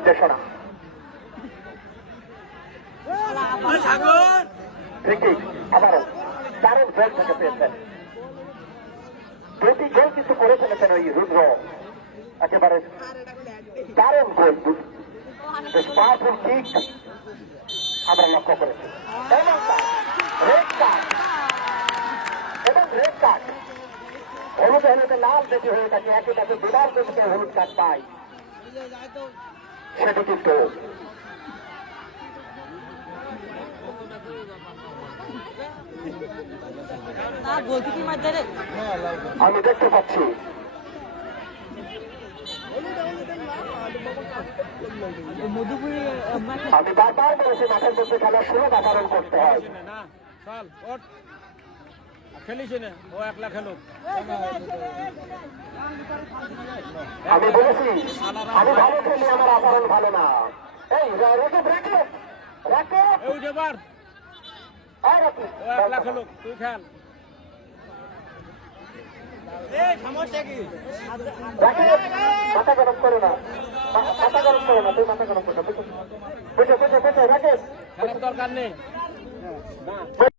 নির্দেশনা। দারুণ গোল কিন্তু করে ফেলেছেন ওই রুদ্র। একেবারে দারুণ গোল। পাওয়ারফুল কিক আমরা লক্ষ্য করেছি। এবং রেড লাল বেশি হয়ে থাকে, একই তাকে দুবার বেশি হলুদ কার্ড পায়। সেটি কিন্তু আমি দেখতে পাচ্ছি। মধুপুরি আমি বারবার বলেছি মাঠের মধ্যে খেলার সময় আচরণ করতে হয়। খেলিস না ও একলা খেলুক। আমি বলেছি আমি ভালো খেলি আমার আচরণ ভালো না। এই এই ও একলা খেলুক তুই খেল। মাথা গরম করো না। মাথা গরম করো না তুই মাথা গরম করো না। বুঝো বুঝো বুঝো বুঝো খেলার দরকার নেই।